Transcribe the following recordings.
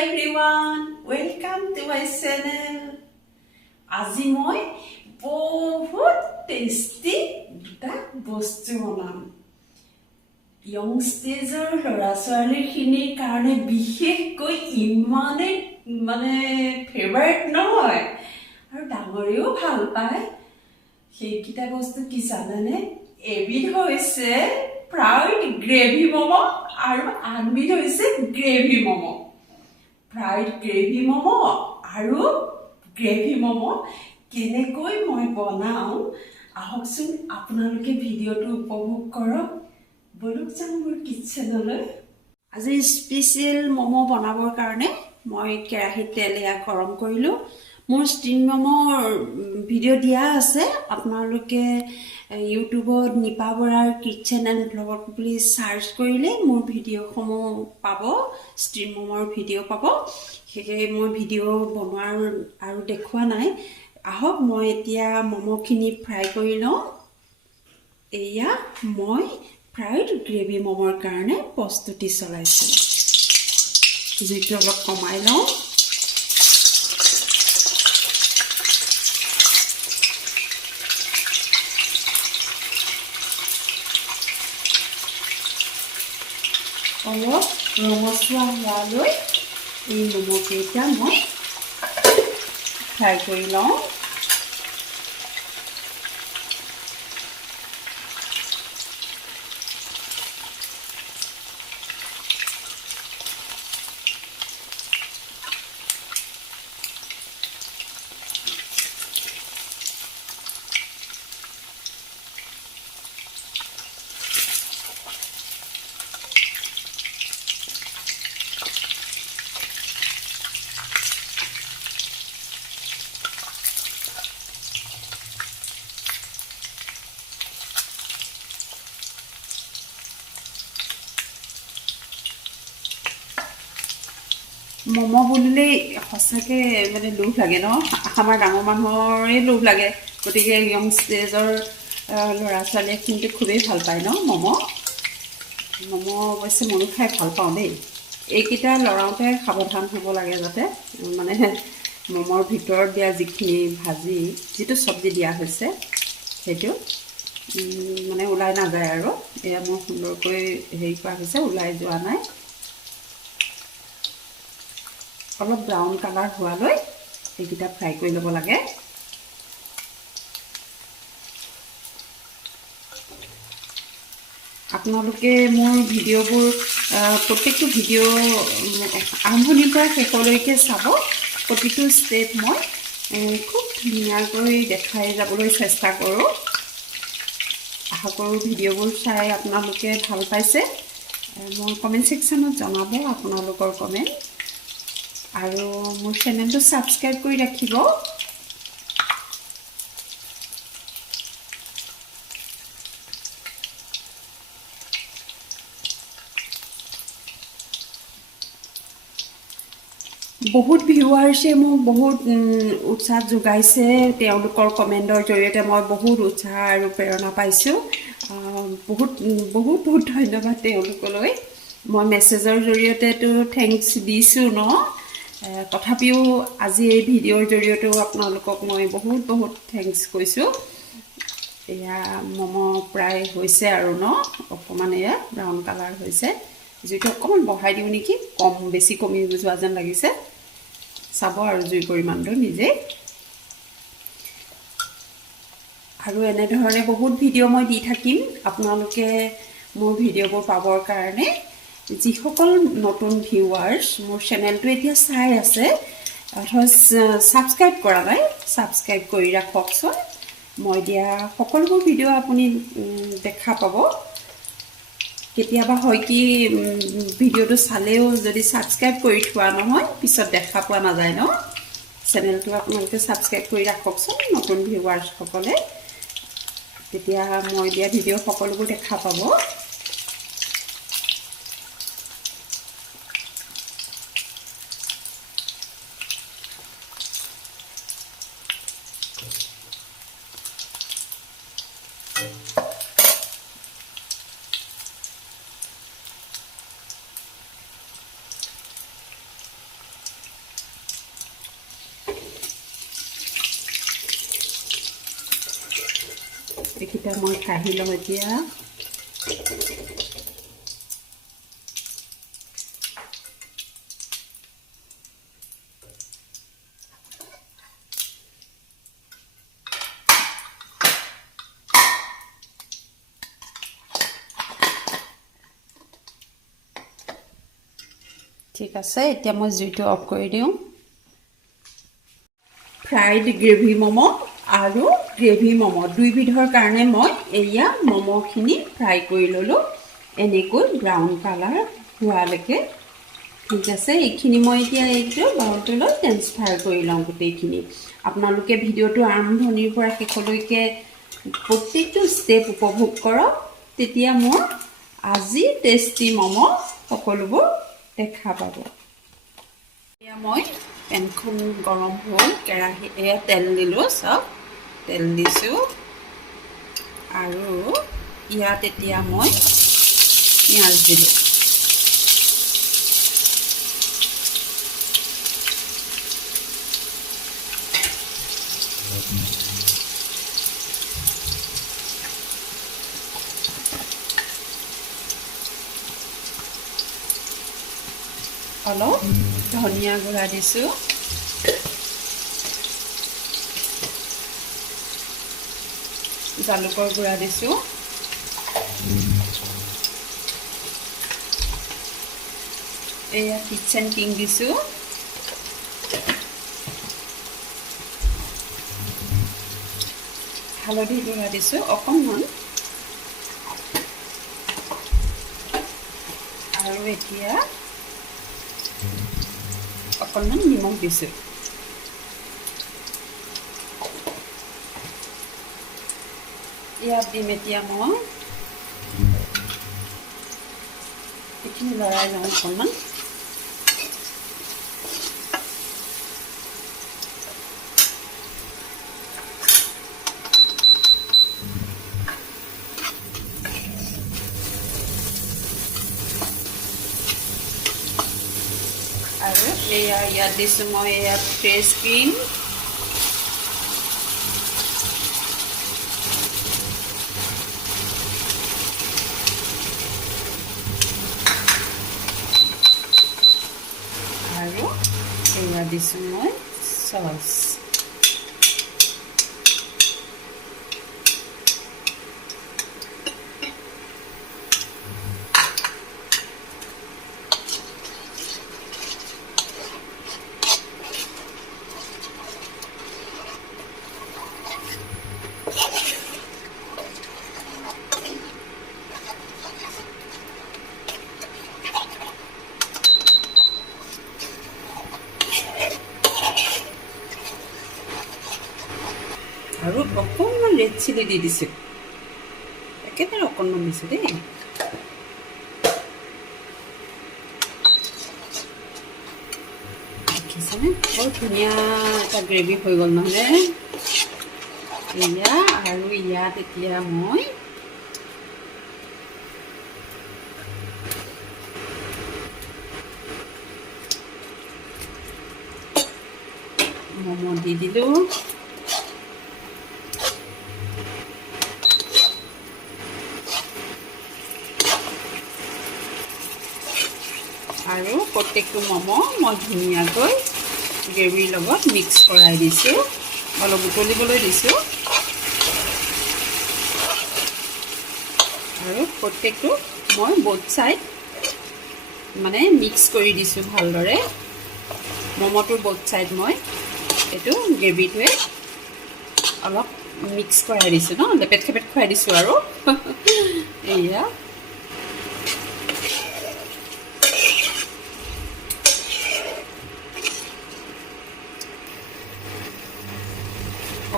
everyone, welcome to my channel. আজি মই বহুত টেষ্টি দুটা বস্তু বনাম। ইয়ং ষ্টেজৰ ল'ৰা ছোৱালীখিনিৰ কাৰণে বিশেষকৈ ইমানে ফেভাৰিট নহয় আৰু ডাঙৰেও ভাল পায়। সেইকেইটা বস্তু কি জানেনে? এবিধ হৈছে ফ্ৰাইড গ্ৰেভি ম'ম' আৰু আনবিধ হৈছে gravy momo'. Fried gravy momo' আৰু গ্ৰেভি ম'ম' কেনেকৈ মই বনাওঁ আহকচোন, আপোনালোকে ভিডিঅ'টো উপভোগ কৰক। বলক যাওঁ মোৰ কিটচেনলৈ। আজি স্পেচিয়েল ম'ম' বনাবৰ কাৰণে মই কেৰাহীত তেল গৰম কৰিলোঁ। মোৰ ষ্টিম ম'মৰ ভিডিঅ' দিয়া আছে, আপোনালোকে ইউটিউবত নিপা বৰাৰ কিটচেন এণ্ড ব্লগ বুলি চাৰ্চ কৰিলে মোৰ ভিডিঅ'সমূহ পাব, ষ্টিম ম'মৰ ভিডিঅ' পাব। সেয়ে মই ভিডিঅ' বনোৱাৰ আৰু দেখুওৱা নাই। আহক মই এতিয়া ম'ম'খিনি ফ্ৰাই কৰি লওঁ। এয়া মই ফ্ৰাইড গ্ৰেভি ম'মৰ কাৰণে প্ৰস্তুতি চলাইছোঁ। জুইটো অলপ কমাই লওঁ। অলপ ৰঙচুৱা হোৱালৈ এই ম'ম'কেইটা মই ফ্ৰাই কৰি লওঁ। ম'ম' বুলিলেই সঁচাকৈ লোভ লাগে ন? আমাৰ ডাঙৰ মানুহৰে লোভ লাগে। গতিকে য়ং ষ্টেজৰ ল'ৰা ছোৱালীয়ে কিন্তু খুবেই ভাল পায় ন ম'ম'। অৱশ্যে ময়ো খাই ভাল পাওঁ দেই। এইকেইটা লৰাওঁতে সাৱধান হ'ব লাগে, যাতে ম'মৰ ভিতৰত দিয়া যিখিনি যিটো চব্জি দিয়া হৈছে সেইটো ওলাই নাযায় আৰু। এয়া মোৰ সুন্দৰকৈ হেৰি কৰা হৈছে, ওলাই যোৱা নাই। অলপ ব্ৰাউন কালাৰ হোৱালৈ এইকেইটা ফ্ৰাই কৰি ল'ব লাগে। আপোনালোকে মোৰ ভিডিঅ'বোৰ প্ৰত্যেকটো ভিডিঅ' আৰম্ভণিৰ পৰা শেষলৈকে চাব। প্ৰতিটো ষ্টেপ মই খুব ধুনীয়াকৈ দেখাই যাবলৈ চেষ্টা কৰোঁ। আশা কৰোঁ ভিডিঅ'বোৰ চাই আপোনালোকে ভাল পাইছে। মোৰ কমেণ্ট ছেকশ্যনত জনাব আপোনালোকৰ কমেণ্ট, আৰু মোৰ চেনেলটো ছাবস্ক্ৰাইব কৰি ৰাখিব। বহুত ভিউৱাৰ্ছে মোক বহুত উৎসাহ যোগাইছে। তেওঁলোকৰ কমেণ্টৰ জৰিয়তে মই বহুত উৎসাহ আৰু প্ৰেৰণা পাইছোঁ। বহুত বহুত বহুত ধন্যবাদ তেওঁলোকলৈ মই মেছেজৰ জৰিয়তেতো থেংকছ দিছোঁ ন তথাপিও আজি এই ভিডিঅ'ৰ জৰিয়তেও আপোনালোকক মই বহুত বহুত থেংকছ কৈছোঁ এয়া মম' প্ৰায় হৈছে আৰু ন অকণমান এয়া ব্ৰাউন কালাৰ হৈছে জুইটো অকণমান বঢ়াই দিওঁ নেকি বেছি কমি যোৱা যেন লাগিছে চাব আৰু জুইৰ পৰিমাণটো নিজে আৰু এনেধৰণে বহুত ভিডিঅ' মই দি থাকিম আপোনালোকে মোৰ ভিডিঅ'বোৰ পাবৰ কাৰণে যিসকল নতুন ভিউৱাৰ্ছ মোৰ চেনেলটো এতিয়া চাই আছে অথবা ছাবস্ক্ৰাইব কৰা নাই ছাবস্ক্ৰাইব কৰি ৰাখকচোন মই দিয়া সকলোবোৰ ভিডিঅ' আপুনি দেখা পাব কেতিয়াবা হয় কি ভিডিঅ'টো চালেও যদি ছাবস্ক্ৰাইব কৰি থোৱা নহয় পিছত দেখা পোৱা নাযায় ন চেনেলটো আপোনালোকে ছাবস্ক্ৰাইব কৰি ৰাখকচোন নতুন ভিউৱাৰ্ছসকলে তেতিয়া মই দিয়া ভিডিঅ' সকলোবোৰ দেখা পাব এইকেইটা মই কাঢ়ি লওঁ এতিয়া ঠিক আছে এতিয়া মই জুইটো অফ কৰি দিওঁ ফ্ৰাইড গ্ৰেভি মম' আৰু গ্ৰেভি মম' দুইবিধৰ কাৰণে মই এয়া মম'খিনি ফ্ৰাই কৰি ল'লোঁ এনেকৈ ব্ৰাউন কালাৰ হোৱালৈকে ঠিক আছে এইখিনি মই এতিয়া এইটো বাউলটোলৈ ট্ৰেন্সফাৰ কৰি লওঁ গোটেইখিনি আপোনালোকে ভিডিঅ'টো আৰম্ভণিৰ পৰা শেষলৈকে প্ৰত্যেকটো ষ্টেপ উপভোগ কৰক তেতিয়া মোৰ আজি টেষ্টি মম' সকলোবোৰ দেখা পাব এতিয়া মই পেনখন গৰম হ'ল কেৰাহী এয়া তেল দিলোঁ চাওক তেল দিছোঁ আৰু ইয়াত এতিয়া মই পিঁয়াজ দিলোঁ অলপ ধনিয়া গুড়া দিছোঁ জালুকৰ গুড়া দিছোঁ এয়া কিচেন কিং দিছোঁ হালধি গুড়া দিছোঁ অকণমান আৰু এতিয়া অকণমান নিমখ দিছোঁ ইয়াত দিম এতিয়া মই এইখিনি লৰাই যাওঁ অকণমান আৰু এয়া ইয়াত দিছোঁ মই এয়া ফ্ৰেছ ক্ৰীম আৰু এয়া দিছোঁ মই চচ আৰু অকণমান ৰেড চিলি দি দিছোঁ একেবাৰে অকণমান দিছোঁ দেই দেখিছেনে বৰ ধুনীয়া এটা গ্ৰেভি হৈ গ'ল নহ'লে এয়া আৰু ইয়াত এতিয়া মই মম' দি দিলোঁ। আৰু প্ৰত্যেকটো মম' মই ধুনীয়াকৈ গ্ৰেভিৰ লগত মিক্স কৰাই দিছোঁ, অলপ উতলিবলৈ দিছোঁ। আৰু প্ৰত্যেকটো মই বোথ ছাইড মানে মিক্স কৰি দিছোঁ ভালদৰে। মম'টোৰ বোথ ছাইড মই এইটো গ্ৰেভিটোৱে অলপ মিক্স কৰাই দিছোঁ ন, লেপেট খেপেট খুৱাই দিছোঁ আৰু এয়া।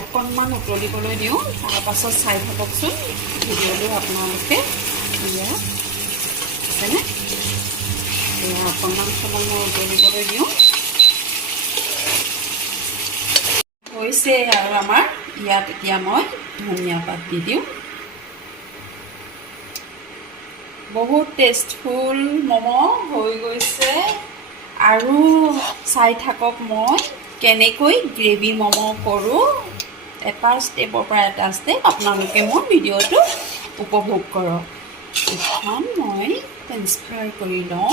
অকণমান উতলিবলৈ দিওঁ, তাৰপাছত চাই থাককচোন ভিডিঅ'টো আপোনালোকে। এয়া আছেনে? এয়া অকণমান সময় মই উতলিবলৈ দিওঁ। হৈছে আৰু আমাৰ ইয়াত এতিয়া মই ধনিয়া পাত দি দিওঁ। বহুত টেষ্টফুল মম' হৈ গৈছে। আৰু চাই থাকক মই কেনেকৈ গ্ৰেভি মম' কৰোঁ। এটা ষ্টেপৰ পৰা এটা ষ্টেপ আপোনালোকে মোৰ ভিডিঅ'টো উপভোগ কৰক। এখন মই ট্ৰেন্সফাৰ কৰি লওঁ।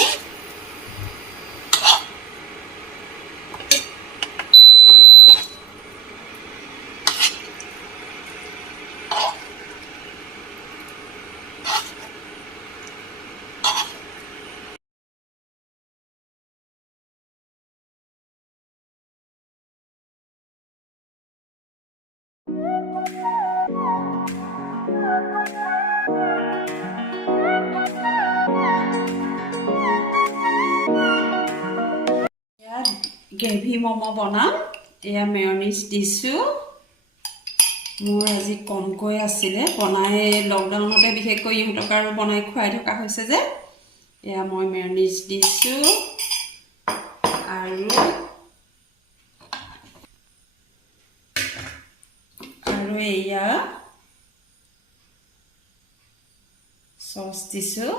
গ্ৰেভি মম' বনাম। এয়া মেয়নিজ দিছোঁ। মোৰ আজি কমকৈ আছিলে, বনাই লকডাউনতে বিশেষকৈ ইহঁতক আৰু বনাই খুৱাই থকা হৈছে যে। এয়া মই মেয়নিজ দিছোঁ আৰু এয়া চচ দিছোঁ।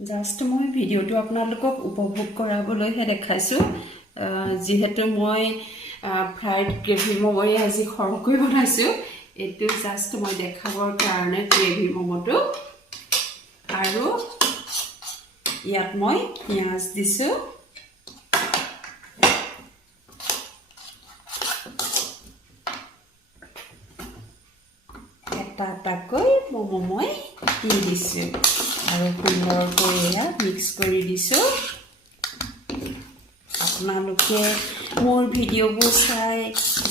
জাষ্ট মই ভিডিঅ'টো আপোনালোকক উপভোগ কৰাবলৈহে দেখাইছোঁ। যিহেতু মই ফ্ৰাইড গ্ৰেভি মম'য়ে আজি সৰহকৈ বনাইছোঁ, এইটো জাষ্ট মই দেখাবৰ কাৰণে গ্ৰেভি মম'টো। আৰু ইয়াত মই পিঁয়াজ দিছোঁ। এটা এটাকৈ মম' মই দি দিছোঁ আৰু সুন্দৰকৈ এয়া মিক্স কৰি দিছোঁ। আপোনালোকে মোৰ ভিডিঅ'বোৰ চাই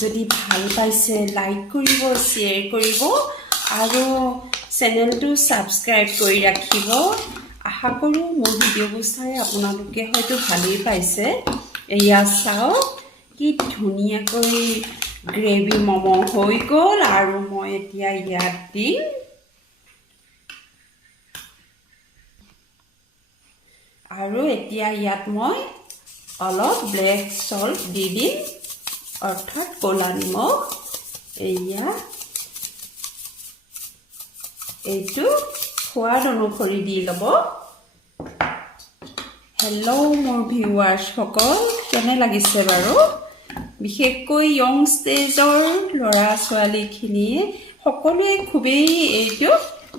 যদি ভাল পাইছে লাইক কৰিব, শ্বেয়াৰ কৰিব আৰু চেনেলটো ছাবস্ক্ৰাইব কৰি ৰাখিব। আশা কৰোঁ মোৰ ভিডিঅ'বোৰ চাই আপোনালোকে হয়তো ভালেই পাইছে। এয়া চাওক কি ধুনীয়াকৈ গ্ৰেভি মম' হৈ গ'ল আৰু মই এতিয়া ইয়াত দিম আৰু এতিয়া ইয়াত মই অলপ ব্লেক সল্ট দি দিম, অৰ্থাৎ ক'লা নিমখ। এয়া এইটো সোৱাদ অনুসৰি দি ল'ব। হেল্ল' মোৰ ভিউৱাৰ্ছসকল, কেনে লাগিছে বাৰু? বিশেষকৈ য়ং ষ্টেজৰ ল'ৰা ছোৱালীখিনিয়ে সকলোৱে খুবেই এইটো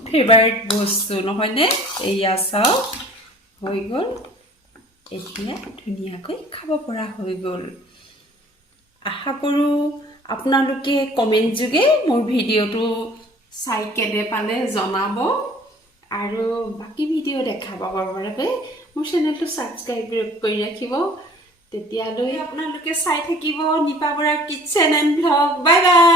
ফেভাৰিট বস্তু নহয়নে? এয়া চাওক হৈ গ'ল। এতিয়া ধুনীয়াকৈ খাব পৰা হৈ গ'ল। আশা কৰোঁ আপোনালোকে কমেণ্ট যোগে মোৰ ভিডিঅ'টো চাই কেনে পালে জনাব আৰু বাকী ভিডিঅ' দেখাবৰ বাবে মোৰ চেনেলটো ছাবস্ক্ৰাইব কৰি ৰাখিব। তেতিয়ালৈ আপোনালোকে চাই থাকিব নিপা বৰাৰ kitchen and vlog. Bye bye.